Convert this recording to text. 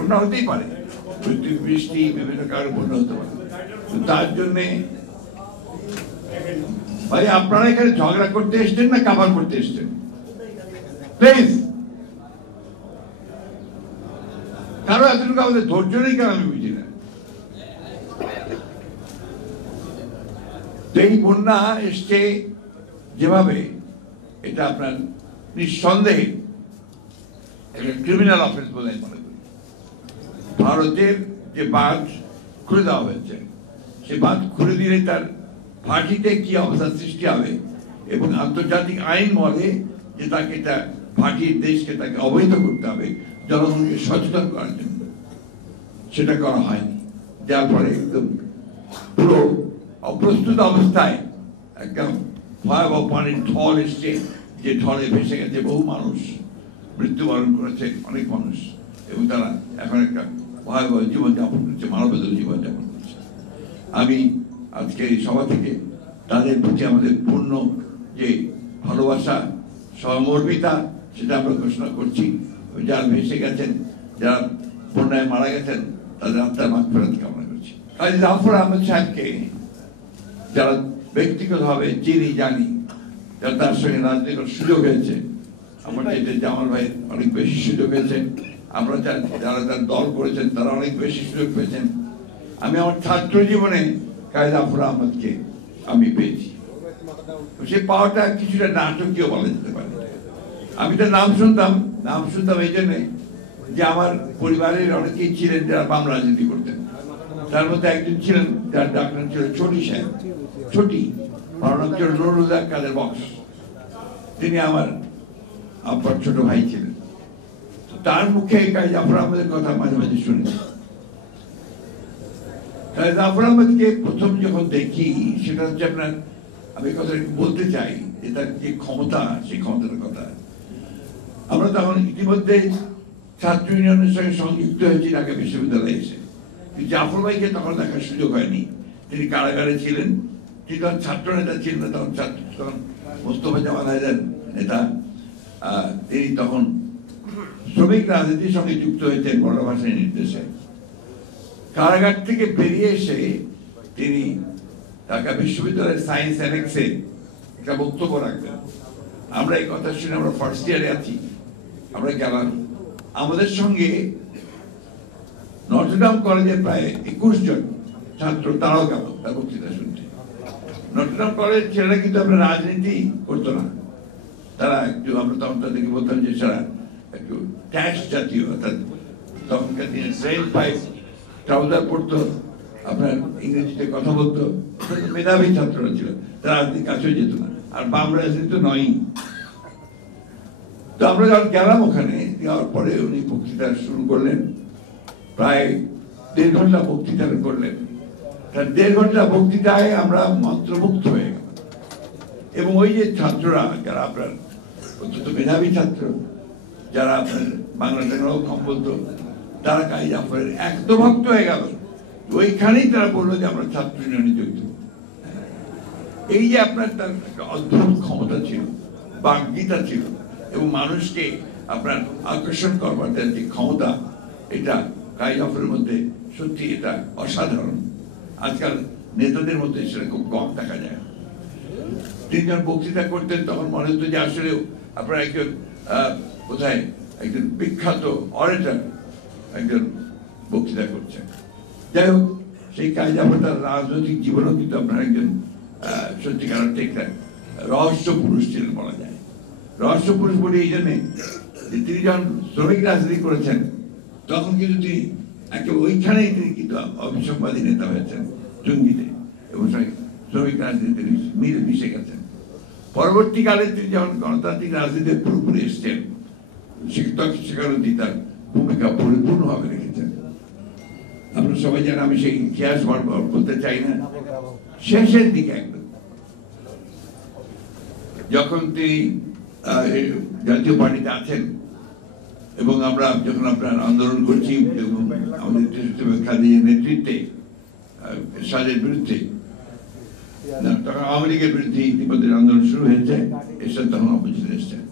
বন্যা হতেই পারে, বৃষ্টি বিভিন্ন কারণে বন্যা হতে পারে। তার জন্যে ভাই আপনারা এখানে ঝগড়া করতে এসছেন না কাভার করতে এসছেন? প্লিজ, কারো এতটুকু আমাদের ধৈর্য নেই কেন আমি বুঝি না। এই বন্যা এসছে যেভাবে, এটা আপনার নিঃসন্দেহে একটা ক্রিমিনাল অফেন্স বলে আমি মনে করি। ভারতের যে বাঁধ খুলে দেওয়া হয়েছে, সে বাঁধ খুলে দিলে তার ভাটিতে কি অবস্থা সৃষ্টি হবে, এবং আন্তর্জাতিক আইন বলে যে তাকে এটা ভাটির দেশকে তাকে অবৈধ করতে হবে জনগণকে সচেতন করার জন্য। সেটা করা হয়নি, যার ফলে একদম পুরো অপ্রস্তুত অবস্থায় একদম ভয়াবহ পানির ঢল এসছে, যে ঢলে ভেসে গেছে বহু মানুষ, মৃত্যুবরণ করেছে অনেক মানুষ, এবং তারা এখন একটা ভয়াবহ জীবনযাপন করছে, মানবেতর জীবনযাপন করছে। আমি আজকে এই সভা থেকে তাদের প্রতি আমাদের পূর্ণ যে ভালোবাসা, সহমর্মিতা, সেটা আমরা ঘোষণা করছি। যারা ভেসে গেছেন, যারা বন্যায় মারা গেছেন, তাদের আত্মার মাগফিরাত কামনা করছি। কাজী জাফর আহমদ সাহেবকে যারা ব্যক্তিগতভাবে চিনি, জানি, যারা তার সঙ্গে রাজনীতির সুযোগ হয়েছে, আমার চাইতে জামাল ভাই অনেক বেশি সুযোগ হয়েছে, আমরা যারা তার দল করেছেন তারা অনেক বেশি সুযোগ পেয়েছেন। আমি আমার ছাত্র জীবনে কাজী জাফর আহমদকে আমি পেয়েছি, সে পাওয়াটা কিছুটা নাটকীয় বলা যেতে পারে। আমি তার নাম শুনতাম এই জন্যে যে আমার পরিবারের অনেকেই ছিলেন যারা বাম রাজনীতি করতেন। তার মধ্যে একজন ছিলেন যার ডাক নাম ছিল ছোটি সাহেব, ছোটি, তার নাম ছিল নুরুল কাদের বক্স। তিনি আমার আব্বার ছোট ভাই ছিলেন। তার মুখে কাজী জাফর আহমদের কথা মাঝে মাঝে শুনেছি। কাজী জাফর আহমদকে প্রথম যখন দেখি, সেটা হচ্ছে আপনার, আমি কথা বলতে চাই যে তার যে ক্ষমতা, সেই ক্ষমতার কথা। আমরা তখন ইতিমধ্যে ছাত্র ইউনিয়নের সঙ্গে সংযুক্ত হয়েছি ঢাকা বিশ্ববিদ্যালয়ে এসে। জাফর ভাইকে তখন দেখার সুযোগ হয়নি, তিনি কারাগারে ছিলেন। তিনি তখন ছাত্র নেতা ছিলেন না, তখন মোস্তফা জামাল হায়দার নেতা। তিনি তখন শ্রমিক রাজনীতির সঙ্গে যুক্ত হয়েছেন বড় ভাষায় নির্দেশে। কারাগার থেকে বেরিয়ে এসে তিনি ঢাকা বিশ্ববিদ্যালয়ের সায়েন্স অ্যানেক্সে একটা বক্তব্য রাখবেন। আমরা এই কথা শুনে, আমরা ফার্স্ট ইয়ারে আছি, আমরা গেলাম। আমাদের সঙ্গে নটরডেম কলেজের প্রায় 21 জন ছাত্র, তারাও গেল তার বক্তৃতা শুনতে। নটরডেম কলেজ ছেলেরা কিন্তু আপনার রাজনীতি করতো না, তারা একটু, আমরা তখন তাদেরকে বলতাম যে সারা একটু ট্যাক্স জাতীয়, অর্থাৎ তখনকার দিনে ট্রেন পাইপ ট্রাউজার পড়তো, আপনার ইংরেজিতে কথা বলতো, মেধাবী ছাত্ররা ছিল, তারা রাজনীতির কাছেও যেত না, আর বাম রাজনীতি তো নয়। তো আমরা যখন গেলাম ওখানে, যাওয়ার পরে উনি বক্তৃতা শুরু করলেন, প্রায় 1.5 ঘন্টা বক্তৃতা করলেন। তার 1.5 ঘন্টা বক্তৃতায় আমরা মন্ত্রমুগ্ধ হয়ে গেলাম। এবং ওই যে ছাত্ররা, যারা আপনার অত্যন্ত মেধাবী ছাত্র, যারা আপনার বাংলা টাংলাও কম বলতো, তারা কাজী জাফরের একদম ভক্ত হয়ে গেল। ওইখানেই তারা বললো যে আমরা ছাত্র ইউনিয়নে যুক্ত। এই যে আপনার তার একটা অদ্ভুত ক্ষমতা ছিল, বাগ্মিতা ছিল, এবং মানুষকে আপনার আকর্ষণ করবার তার যে ক্ষমতা, এটা কাজী জাফরের মধ্যে সত্যি এটা অসাধারণ। আজকাল নেতাদের মধ্যে সেটা খুব কম দেখা যায়। তিনি যখন বক্তৃতা করতেন তখন মনে হতো যে আসলে আপনার একজন কোথায় একজন বিখ্যাত অরেটর একজন বক্তৃতা করছেন। যাই হোক, সেই কাজী জাফর তার রাজনৈতিক জীবনেও কিন্তু আপনার একজন সত্যিকার অর্থে একটা রহস্য পুরুষ ছিলেন বলা যায়। রহস্য পুরুষ বলে এই জন্যে যে তিনি যখন শ্রমিক রাজনীতি করেছেন, তখন কিন্তু তিনি একে ওইখানেই তিনি কিন্তু অবিসংবাদী নেতা হয়েছেন জঙ্গিতে, এবং শ্রমিক রাজনীতিতে মিশে গেছেন। পরবর্তীকালে তিনি যখন গণতান্ত্রিক রাজনীতিতে পুরোপুরি এসছেন, সেখানে তিনি তার ভূমিকা পরিপূর্ণভাবে রেখেছেন। আপনারা সবাই জানেন, আমি সেই ইতিহাস বলতে চাই না। শেষের দিকে একদম যখন তিনি জাতীয় পার্টিতে আছেন, এবং আমরা যখন আপনার আন্দোলন করছি, এবং আমাদের খাদিজের নেতৃত্বে এরশাদের বিরুদ্ধে, তখন আওয়ামী লীগের বিরুদ্ধে ইতিমধ্যে আন্দোলন শুরু হয়েছে, এরশাদ তখন অপোজিশনে এসছেন।